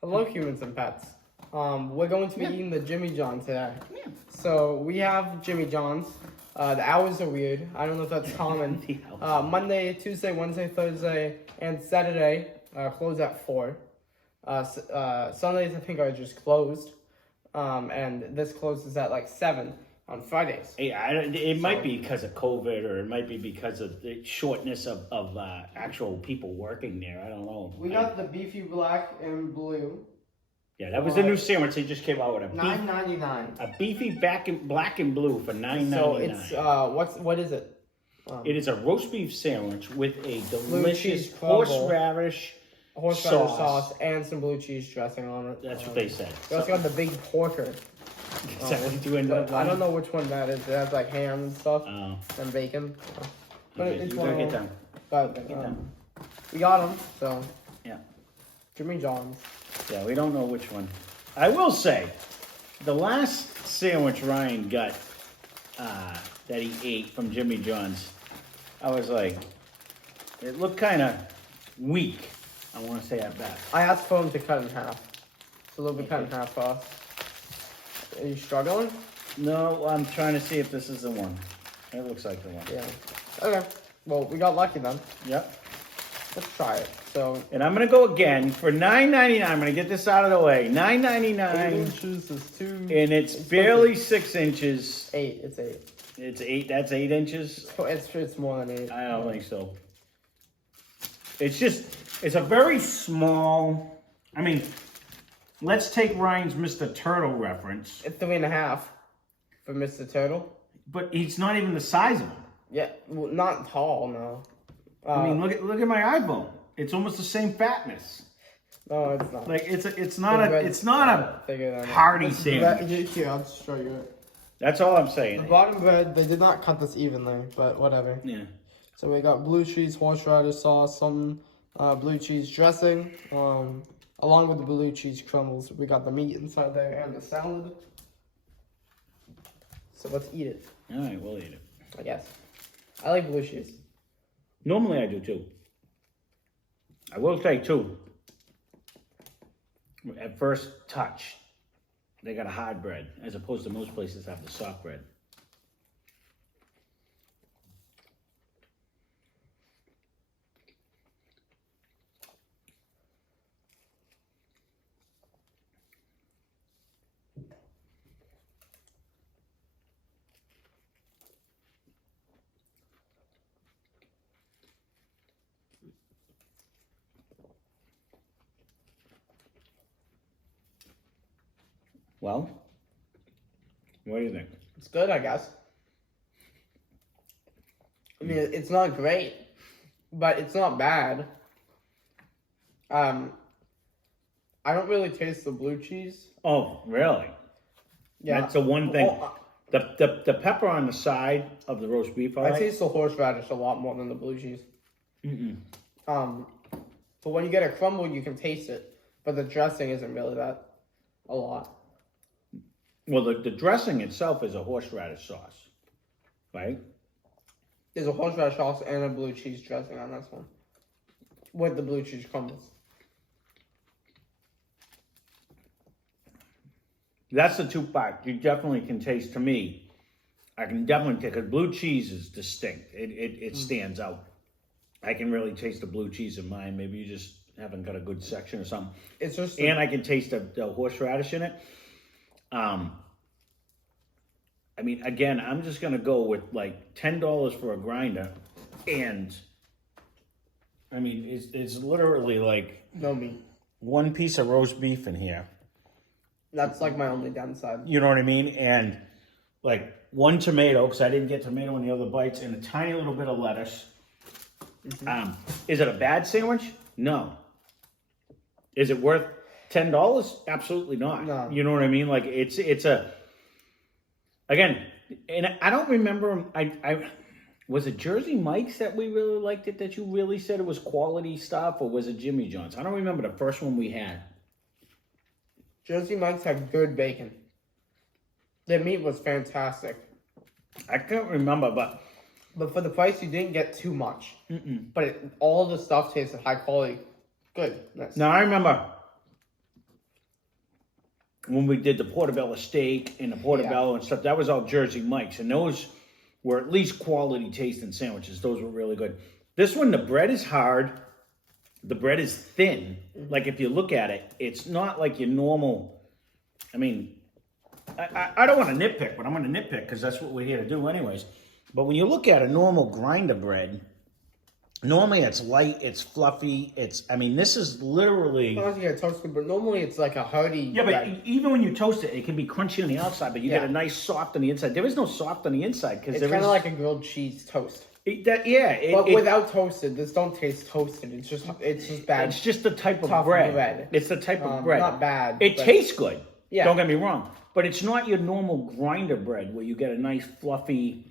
Hello, humans and pets. We're going to be eating the Jimmy John today. Yeah. So we have Jimmy John's. The hours are weird. I don't know if that's common. Monday, Tuesday, Wednesday, Thursday, and Saturday close at 4. Sundays I think are just closed. And this closes at like 7 on Fridays. Yeah, it might be because of COVID, or it might be because of the shortness of actual people working there. I don't know. We got the Beefy Black and Blue. Yeah, that was a new sandwich. They just came out with $9.99. a beefy black and blue for $9.99. So it's what is it? It is a roast beef sandwich with a delicious horseradish sauce and some blue cheese dressing on it. That's what they said. We also got the big porker. Is that what you ended up I don't know which one that is. It has like ham and stuff and bacon. But Okay, it's you one gotta of get them. them. But we got them. So Yeah. Jimmy John's. Yeah, we don't know which one. I will say, the last sandwich Ryan got that he ate from Jimmy John's, I was like, it looked kind of weak. I want to say at best. I asked for him to cut in half. It's a little bit cut in half for us. Are you struggling? No, I'm trying to see if this is the one. It looks like the one. Yeah. Okay. Well, we got lucky then. Yep. Let's try it. So. And I'm gonna go again for $9.99. I'm gonna get this out of the way. $9.99. 8 inches is 2. And it's barely 6 inches. 8. It's 8. It's 8. That's 8 inches. It's more than 8. I don't think so. It's a very small. I mean, let's take Ryan's Mr. Turtle reference. It's 3.5 for Mr. Turtle. But he's not even the size of him. Yeah, well, not tall, no. I mean, look at my iPhone. It's almost the same fatness. No, it's not. Like it's not a hearty sandwich. Here, I'll show you it. That's all I'm saying. The bottom bread, they did not cut this evenly, but whatever. Yeah. So we got blue cheese, horseradish sauce, some blue cheese dressing, along with the blue cheese crumbles. We got the meat inside there and the salad. So let's eat it. All right, we'll eat it. I guess. I like blue cheese. Normally I do too. I will say too, at first touch, they got a hard bread, as opposed to most places have the soft bread. Well, what do you think? It's good, I guess. I mean, it's not great, but it's not bad. I don't really taste the blue cheese. Oh, really? Yeah. That's the one thing. The pepper on the side of the roast beef, I taste the horseradish a lot more than the blue cheese. But when you get a crumble, you can taste it, but the dressing isn't really that a lot. Well, the dressing itself is a horseradish sauce, right? There's a horseradish sauce and a blue cheese dressing on this one, with the blue cheese crumbles. That's the two part. You definitely can taste, to me, I can definitely taste, because blue cheese is distinct. It stands out. I can really taste the blue cheese in mine. Maybe you just haven't got a good section or something. It's just and I can taste the horseradish in it. I mean, again, I'm just gonna go with like $10 for a grinder, and I mean, it's literally like no meat. one piece of roast beef in here. That's like my only downside. You know what I mean? And like one tomato, because I didn't get tomato in the other bites, and a tiny little bit of lettuce. Is it a bad sandwich? No. Is it worth $10? Absolutely not. No. You know what I mean? Like it's a, again, and I don't remember, I was it Jersey Mike's that we really liked it, that you really said it was quality stuff, or was it Jimmy John's? I don't remember the first one we had. Jersey Mike's had good bacon. Their meat was fantastic. I can't remember, but for the price, you didn't get too much. But all the stuff tasted high quality. Good. Nice. now I remember when we did the portobello steak and the portobello and stuff, that was all Jersey Mike's, and those were at least quality tasting sandwiches. Those were really good. This one, the bread is hard. The bread is thin. Like if you look at it, it's not like your normal. I mean, I don't want to nitpick, but I'm going to nitpick because that's what we're here to do anyways. But when you look at a normal grinder bread, normally it's light, it's fluffy, this is literally... Sometimes you get toasted, but normally it's like a hearty... Yeah, but even when you toast it, it can be crunchy on the outside, but you get a nice soft on the inside. There is no soft on the inside because it's kind of like a grilled cheese toast. But without toasted, this don't taste toasted. It's just bad. It's just the type of bread. It's the type of bread. Not bad. It tastes good. Yeah. Don't get me wrong. But it's not your normal grinder bread where you get a nice fluffy,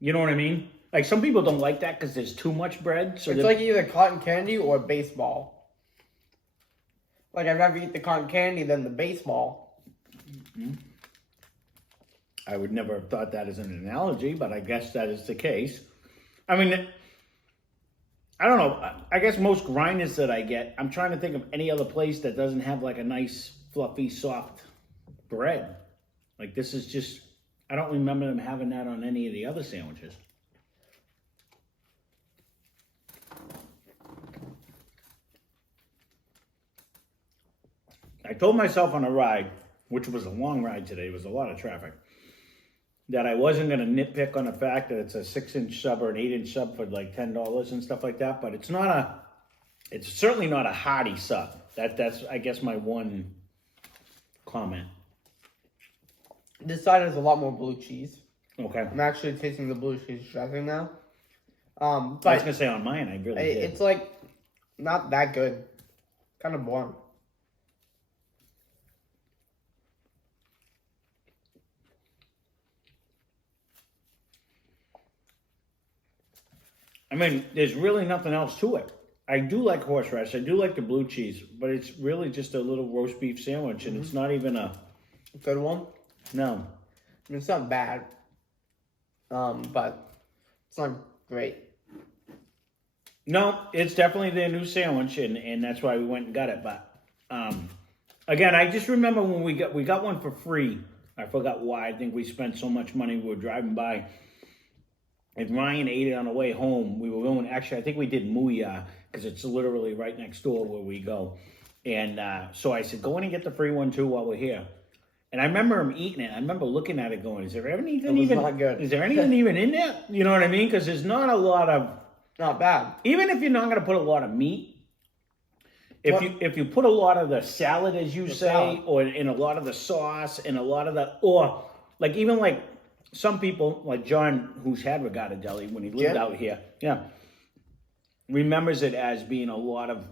you know what I mean? Like some people don't like that because there's too much bread. So it's like either cotton candy or baseball. Like I'd rather eat the cotton candy than the baseball. Mm-hmm. I would never have thought that as an analogy, but I guess that is the case. I mean, I don't know. I guess most grinders that I get, I'm trying to think of any other place that doesn't have like a nice, fluffy, soft bread. Like this is just, I don't remember them having that on any of the other sandwiches. I told myself on a ride, which was a long ride today, it was a lot of traffic, that I wasn't going to nitpick on the fact that it's a 6-inch sub or an 8-inch sub for like $10 and stuff like that. But it's certainly not a hearty sub. That's I guess my one comment. This side has a lot more blue cheese. Okay. I'm actually tasting the blue cheese dressing now. But I was gonna say on mine, I really did. It's like not that good. Kind of boring. I mean, there's really nothing else to it. I do like horseradish. I do like the blue cheese, but it's really just a little roast beef sandwich, and it's not even a good one. No, I mean, it's not bad, but it's not great. No, it's definitely their new sandwich, and that's why we went and got it. But again, I just remember when we got one for free. I forgot why. I think we spent so much money. We were driving by. And Ryan ate it on the way home. We were going, actually, I think we did Muya, because it's literally right next door where we go. And so I said, go in and get the free one too while we're here. And I remember him eating it. I remember looking at it going, is there anything not good. Is there anything even in there? You know what I mean? Because there's not a lot of... Not bad. Even if you're not going to put a lot of meat, if you put a lot of the salad, as you say, or in a lot of the sauce, and a lot of the... Or, like, even like... Some people, like John, who's had Regatta Deli when he lived out here, remembers it as being a lot of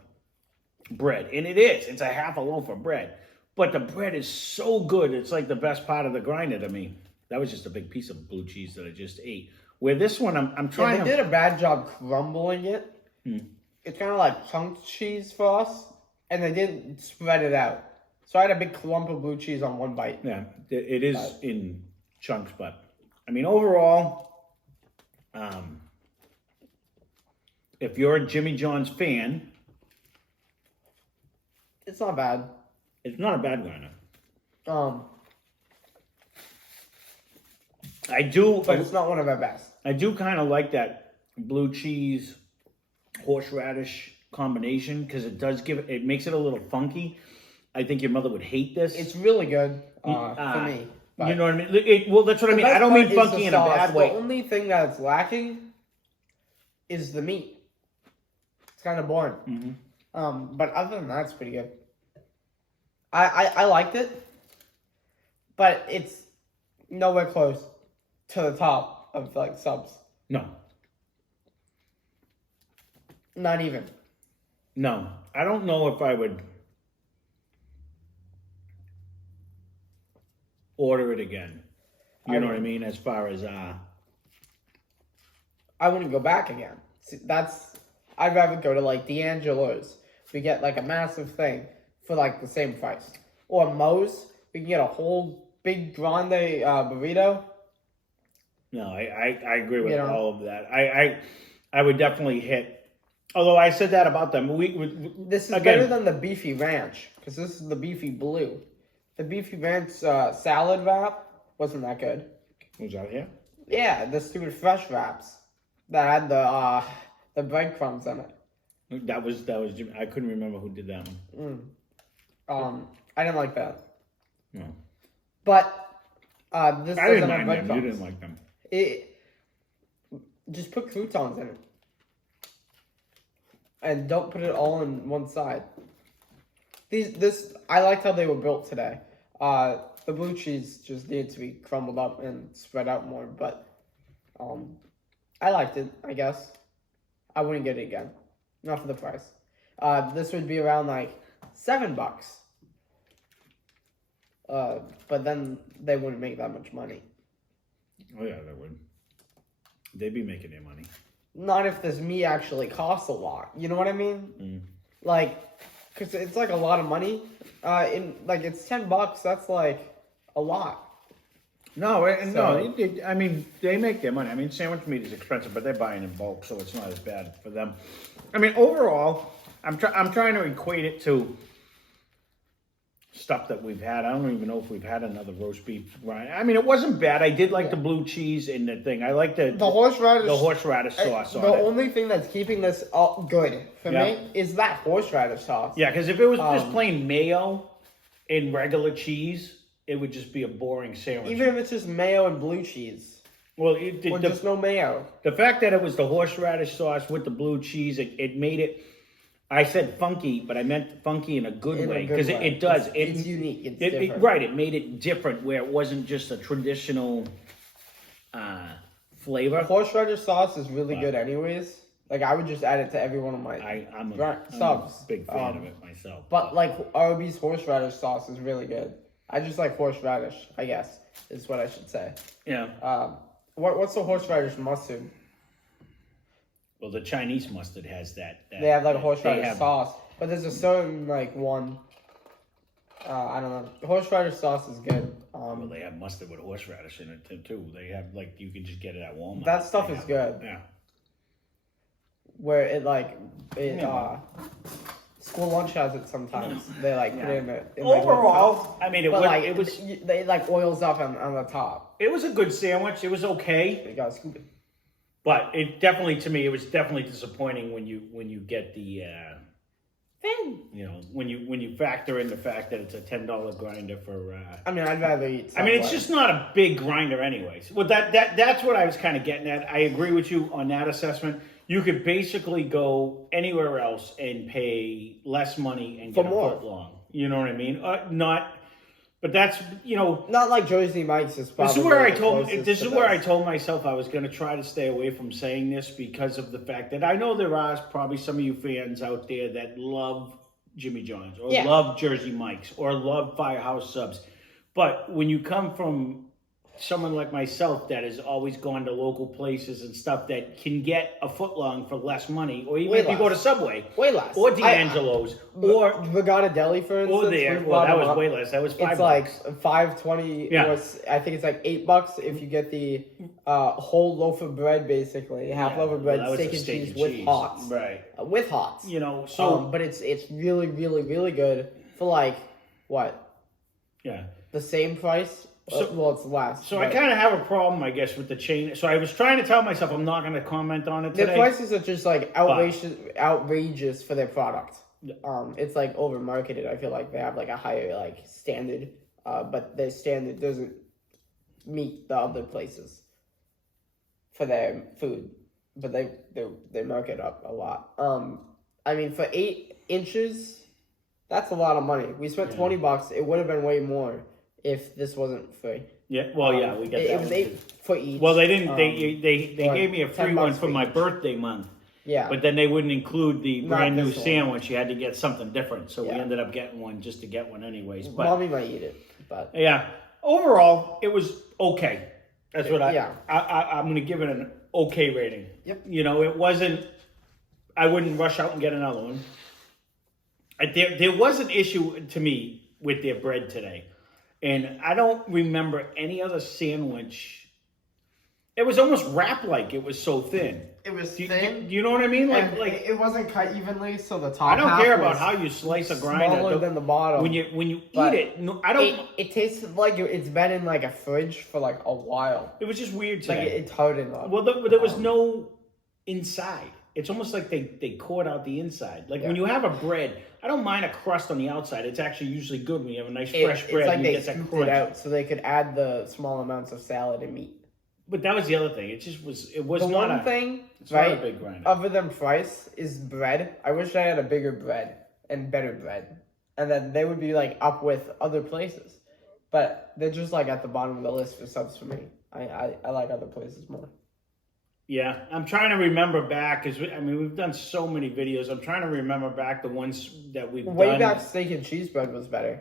bread. And it is. It's a half a loaf of bread. But the bread is so good, it's like the best part of the grinder to me. That was just a big piece of blue cheese that I just ate. Where this one, I'm trying they did a bad job crumbling it. It's kind of like chunked cheese for us. And they didn't spread it out. So I had a big clump of blue cheese on one bite. Yeah, it is in chunks, but... I mean, overall, if you're a Jimmy John's fan... It's not bad. It's not a bad grinder. I do... But it's not one of our best. I do kind of like that blue cheese, horseradish combination, because it does it makes it a little funky. I think your mother would hate this. It's really good for me. But you know what I mean? Well, that's what I mean. I don't mean funky in a bad way. The only thing that's lacking is the meat. It's kind of boring. Mm-hmm. But other than that, it's pretty good. I liked it, but it's nowhere close to the top of like subs. No. Not even. No. I don't know if I would order it again. You know what I mean? As far as I wouldn't go back again. See, I'd rather go to like D'Angelo's. We get like a massive thing for like the same price. Or Moe's, we can get a whole big grande burrito. No, I agree with all of that. I would definitely hit. Although I said that about them. This is better than the Beefy Ranch, because this is the Beefy Bleu. The Beefy Ranch salad wrap wasn't that good. Was that here? Yeah, the stupid fresh wraps that had the breadcrumbs in it. That was Jimmy. I couldn't remember who did that one. I didn't like that. No. But this I doesn't didn't have mind them. breadcrumbs. You didn't like them. Just put croutons in it. And don't put it all in one side. I liked how they were built today. The blue cheese just needed to be crumbled up and spread out more, but I liked it, I guess. I wouldn't get it again. Not for the price. This would be around like $7. But then they wouldn't make that much money. Oh yeah, they would. They'd be making their money. Not if this meat actually costs a lot. You know what I mean? Like, because it's like a lot of money. It's $10. That's like a lot. No, I mean, they make their money. I mean, sandwich meat is expensive, but they're buying in bulk, so it's not as bad for them. I mean, overall, I'm trying to equate it to stuff that we've had. I don't even know if we've had another roast beef grind. I mean, it wasn't bad. I did like the blue cheese and the thing. I like the horseradish sauce on it. The only thing that's keeping this good for me is that horseradish sauce. Yeah, because if it was just plain mayo and regular cheese, it would just be a boring sandwich. Even if it's just mayo and blue cheese. Well, just no mayo. The fact that it was the horseradish sauce with the blue cheese, it made it. I said funky, but I meant funky in a good way because it does. It's unique. It's different. Right. It made it different where it wasn't just a traditional flavor. Horseradish sauce is really good, anyways. Like I would just add it to every one of my I'm subs. a big fan of it myself. But like Arby's horseradish sauce is really good. I just like horseradish. I guess is what I should say. Yeah. What's the horseradish mustard? Well, the Chinese mustard has that. They have like a horseradish sauce, but there's a certain like one. I don't know. Horseradish sauce is good. Well, they have mustard with horseradish in it too. They have like you can just get it at Walmart. That stuff is good. Yeah. Where school lunch has it sometimes. They like put it in it. Overall, I mean, it was they like oils up on the top. It was a good sandwich. It was okay. You gotta scoop it. But it definitely, to me, it was definitely disappointing when you get the thing. You know, when you factor in the fact that it's a $10 grinder for. I mean, I'd rather eat. I mean, it's just not a big grinder, anyways. Well, that's what I was kind of getting at. I agree with you on that assessment. You could basically go anywhere else and pay less money and get a foot long. You know what I mean? But that's, not like Jersey Mike's is probably. This is where I told myself I was going to try to stay away from saying this because of the fact that I know there are probably some of you fans out there that love Jimmy John's or love Jersey Mike's or love Firehouse Subs. But when you come from someone like myself that has always gone to local places and stuff that can get a footlong for less money, or even if you go to Subway, way less, or D'Angelo's, or Regatta Deli, for instance. That was way less. That was $5. It's like $5.20. Yeah. I think it's like $8 if you get the whole loaf of bread, basically half loaf of bread, steak and cheese with hots, right? With hots, but it's really, really, really good for like what? Yeah, the same price. Well, it's less. So I kind of have a problem, I guess, with the chain. So I was trying to tell myself I'm not going to comment on it today. Their prices are just like outrageous for their product. It's like over marketed. I feel like they have like a higher like standard, but their standard doesn't meet the other places for their food. But they market up a lot. I mean, for 8 inches, that's a lot of money. We spent $20. It would have been way more if this wasn't free. Yeah, well, we got that. It was $8 for each. Well, they didn't. They gave me a free one for my birthday month. Yeah. But then they wouldn't include the brand new sandwich. You had to get something different. So we ended up getting one just to get one, anyways. But Mommy might eat it, but yeah. Overall, it was okay. That's what I'm going to give it an okay rating. Yep. It wasn't. I wouldn't rush out and get another one. There was an issue to me with their bread today. And I don't remember any other sandwich. It was almost wrap-like. It was so thin. It was Do thin. you know what I mean? And Like it wasn't cut evenly, so the top I don't half care was about how you slice a grinder. smaller than the bottom. When you But eat it, no, I don't. It tasted like it's been in like a fridge for like a while. It was just weird Like today. it's hardened up. Well, there was no inside. It's almost like they cored out the inside. Like when you have a bread, I don't mind a crust on the outside. It's actually usually good when you have a nice fresh bread. It's like you they get that scooped crunch. it out so they could add the small amounts of salad and meat. But that was the other thing. It just was. It was The not one a thing, It's not a right, big grinder. other than price, is bread. I wish I had a bigger bread and better bread. And then they would be like up with other places. But they're just like at the bottom of the list for subs for me. I like other places more. Yeah, I'm trying to remember back because we've done so many videos. I'm trying to remember back the ones that we've Way done. back, steak and cheese bread was better.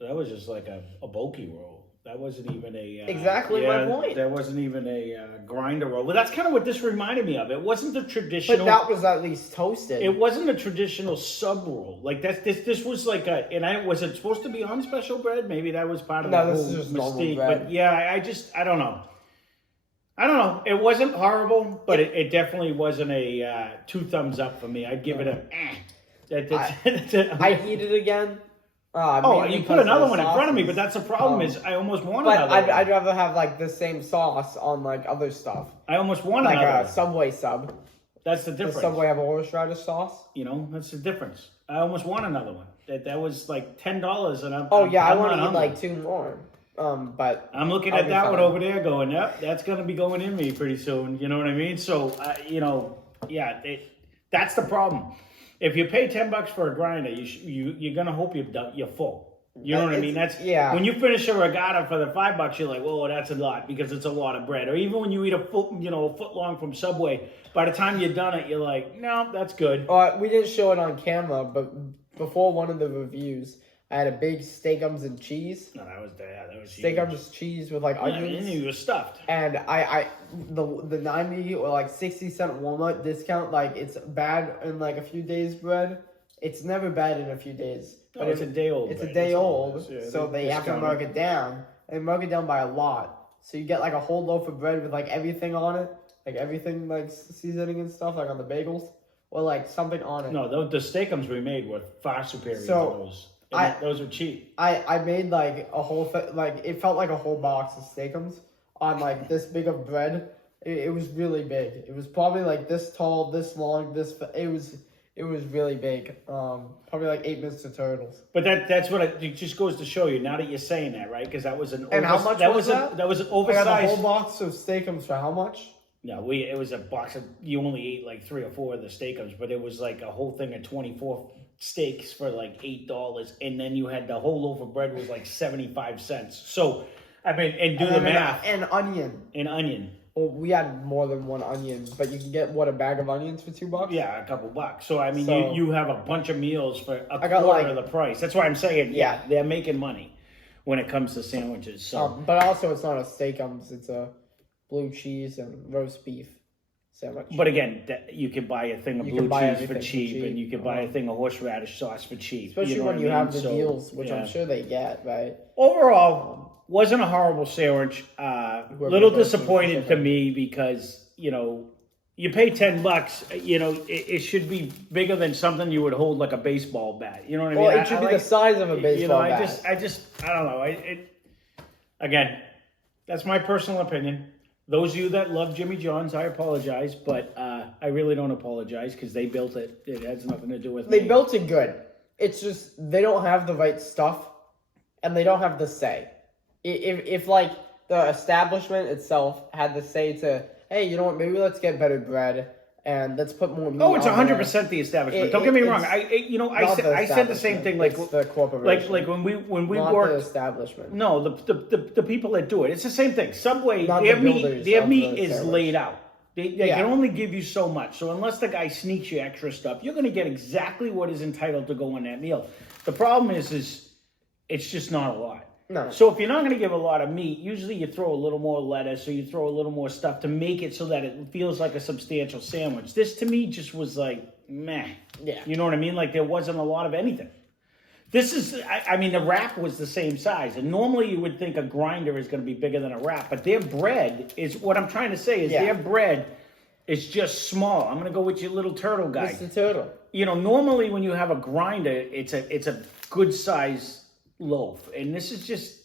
That was just like a bulky roll. That wasn't even a Exactly my point. That wasn't even a grinder roll. But that's kind of what this reminded me of. It wasn't the traditional. But that was at least toasted. It wasn't a traditional sub roll. Like this was like was it supposed to be on special bread? Maybe that was part of the this whole is just normal mystique. bread. But yeah, I don't know. I don't know. It wasn't horrible, but it definitely wasn't a 2 thumbs up for me. I'd give it a I'd eat it again. You put another one in front of me, but that's the problem is I almost want another one. I'd rather have like the same sauce on like other stuff. I almost want Like another a Subway sub. That's the The difference. Subway have a horseradish sauce. You know, that's the difference. I almost want another one. That was like $10 and I'm I I'm want not to eat hungry. like 2 more. But I'm looking I'll at be that one fine. over there going, yep, that's going to be going in me pretty soon. You know what I mean? So, that's the problem. If you pay $10 for a grinder, you're going to hope you're full. You know what I mean? When you finish a regatta for the $5, you're like, whoa, that's a lot because it's a lot of bread. Or even when you eat a foot long from Subway, by the time you're done it, you're like, no, that's good. We didn't show it on camera, but before one of the reviews, I had a big steakums and cheese. No, that was Steakums cheese with like onions. And you were stuffed. And the 90 or like 60-cent Walmart discount, like it's bad in like a few days bread. It's never bad in a few days. But it's a day old. It's bread. a day That's all old, it is. Yeah, so they have to mark it down. And mark it down by a lot. So you get like a whole loaf of bread with like everything on it. Like everything like seasoning and stuff, like on the bagels. Or like something on it. No, the steakums we made were far superior to So, those. Those were cheap. I made like a whole like it felt like a whole box of steakums on like this big of bread. It was really big. It was probably like this tall, this long, it was really big. Probably like 8 Mr. Turtles. But that's what it just goes to show you. Now that you're saying that, right? Because that was an And how much was that? That was an I oversized. got a whole box of steakums for how much? No, it was a box of. You only ate like 3 or 4 of the steakums, but it was like a whole thing of 24 steaks for like $8, and then you had the whole loaf of bread was like 75 cents. So, I mean, and do the math. And onion. An onion. Well, we had more than one onion, but you can get a bag of onions for $2? Yeah, a couple bucks. So I mean, So- you have a bunch of meals for a got, quarter like- of the price. That's why I'm saying, yeah, they're making money when it comes to sandwiches. So, But also, it's not a steakums. It's a blue cheese and roast beef sandwich. but again, you can buy a thing of You blue can buy cheese everything for for cheap, cheap. and you can buy a thing of horseradish sauce for cheap. Especially know when what you I mean? have the So, deals, which yeah. I'm sure they get, right? Overall, wasn't a horrible sandwich. Little goes to disappointed to Pacific. me because you pay $10. It should be bigger than something you would hold like a baseball bat. You know what I mean? Well, it should be the size of a baseball bat. I don't know. Again, that's my personal opinion. Those of you that love Jimmy John's, I apologize, but I really don't apologize because they built it. It has nothing to do with They me. built it good. It's just they don't have the right stuff, and they don't have the say. If like the establishment itself had the say to, hey, you know what? Maybe let's get better bread and let's put more meat. Oh, it's on there. 100% the establishment. Don't get me wrong. I said the same thing. Like It's the corporation. like when we not the worked. establishment. No, the people that do it. It's the same thing. Subway, Not their the meat builders their of meat the is sandwich. laid out. They Yeah. can only give you so much. So unless the guy sneaks you extra stuff, you're going to get exactly what is entitled to go in that meal. The problem is it's just not a lot. No. So if you're not going to give a lot of meat, usually you throw a little more lettuce or you throw a little more stuff to make it so that it feels like a substantial sandwich. This to me just was like meh. Yeah. You know what I mean? Like there wasn't a lot of anything. This is, I mean, the wrap was the same size. And normally you would think a grinder is going to be bigger than a wrap. But their bread is, what I'm trying to say is their bread is just small. I'm going to go with your little turtle guy. It's the turtle. You know, normally when you have a grinder, it's a good size loaf. And this is just,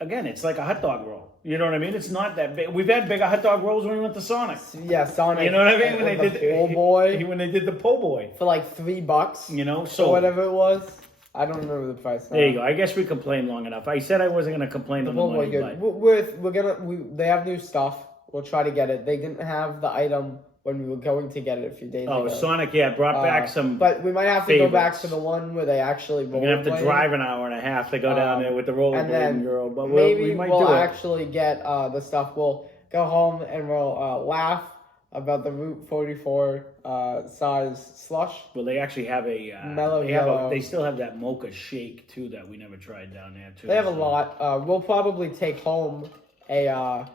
again, it's like a hot dog roll. You know what I mean? It's not that big. We've had bigger hot dog rolls when we went to Sonic. Yeah, Sonic. You know what I mean? When they did the po' boy. When they did the po' boy. For like $3. You know, so. Or whatever it was. I don't remember the price now. There you go. I guess we complained long enough. I said I wasn't going to complain on the money, good. They have new stuff. We'll try to get it. They didn't have the item when we were going to get it a few days ago. Oh, Sonic, brought back some. But we might have to go back to the one where they actually roll. We're going to have to drive an hour and a half to go down there with the rollerblading girl. But maybe we might we'll do it. actually get the stuff. We'll go home and we'll laugh about the Route 44 size slush. Well, they actually have a mellow yellow. They still have that mocha shake too that we never tried down there too. They have a lot. We'll probably take home a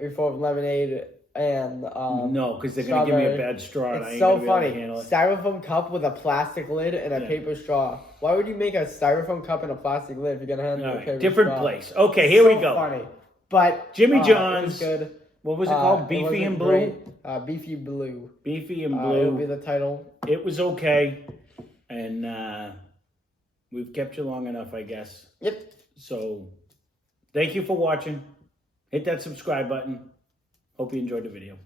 refill of lemonade and no, because they're gonna give me a bad straw. And it's I ain't so gonna funny. be able to handle it. Styrofoam cup with a plastic lid and a paper straw. Why would you make a styrofoam cup and a plastic lid if you're gonna handle a paper different straw? place. Okay, here we go. Funny, but Jimmy John's. Good. What was it called? Beefy and Bleu? Beefy Bleu. Beefy and Bleu. It'll be the title. It was okay. And we've kept you long enough, I guess. Yep. So, thank you for watching. Hit that subscribe button. Hope you enjoyed the video.